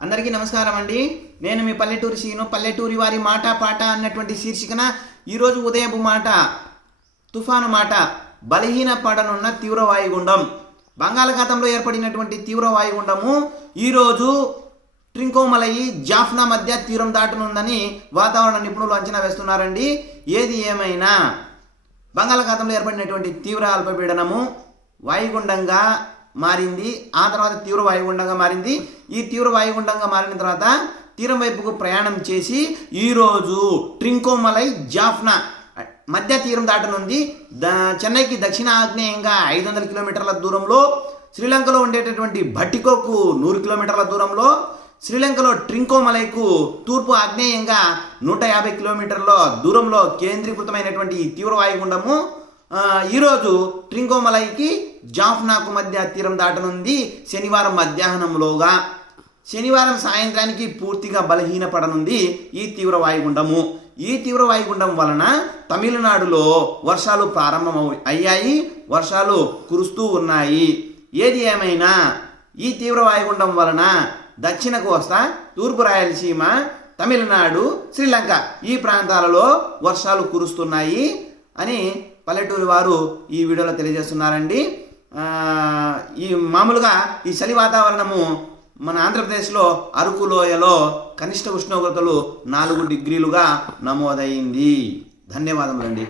అందరికీ నమస్కారం అండి. నేను మీ పల్లెటూరి సీను. పల్లెటూరి వారి మాట పాట అన్నటువంటి శీర్షికన ఈరోజు ఉదయపు మాట, తుఫాను మాట, బలహీన పడనున్న తీవ్ర వాయుగుండం. బంగాళాఖాతంలో ఏర్పడినటువంటి తీవ్ర వాయుగుండము ఈరోజు ట్రింకోమలయి జాఫ్నా మధ్య తీరం దాటనుందని వాతావరణ నిపుణులు అంచనా వేస్తున్నారండి. ఏది ఏమైనా బంగాళాఖాతంలో ఏర్పడినటువంటి తీవ్ర అల్పపీడనము వాయుగుండంగా మారింది. ఆ తర్వాత తీవ్ర వాయుగుండంగా మారింది. ఈ తీవ్ర వాయుగుండంగా మారిన తర్వాత తీరం వైపుకు ప్రయాణం చేసి ఈరోజు ట్రింకోమలై జాఫ్నా మధ్య తీరం దాటనుంది. చెన్నైకి దక్షిణ ఆగ్నేయంగా 500 కిలోమీటర్ల దూరంలో, శ్రీలంకలో ఉండేటటువంటి భట్టికోకు 100 కిలోమీటర్ల దూరంలో, శ్రీలంకలో ట్రింకోమలైకు తూర్పు ఆగ్నేయంగా 150 కిలోమీటర్ల దూరంలో కేంద్రీకృతమైనటువంటి ఈ తీవ్ర వాయుగుండము ఈరోజు ట్రింకోమలైకి జాఫ్నాకు మధ్య తీరం దాటనుంది. శనివారం మధ్యాహ్నంలోగా, శనివారం సాయంత్రానికి పూర్తిగా బలహీనపడనుంది ఈ తీవ్ర వాయుగుండము. ఈ తీవ్ర వాయుగుండం వలన తమిళనాడులో వర్షాలు ప్రారంభం అయ్యాయి, వర్షాలు కురుస్తూ ఉన్నాయి. ఏది ఏమైనా ఈ తీవ్ర వాయుగుండం వలన దక్షిణ కోస్తా, తూర్పు రాయలసీమ, తమిళనాడు, శ్రీలంక ఈ ప్రాంతాలలో వర్షాలు కురుస్తున్నాయి అని పల్లెటూరి వారు ఈ వీడియోలో తెలియజేస్తున్నారండి. ఈ మామూలుగా ఈ చలి వాతావరణము మన ఆంధ్రప్రదేశ్లో అరకు లోయలో కనిష్ట ఉష్ణోగ్రతలు 4 డిగ్రీలుగా నమోదైంది. ధన్యవాదములండి.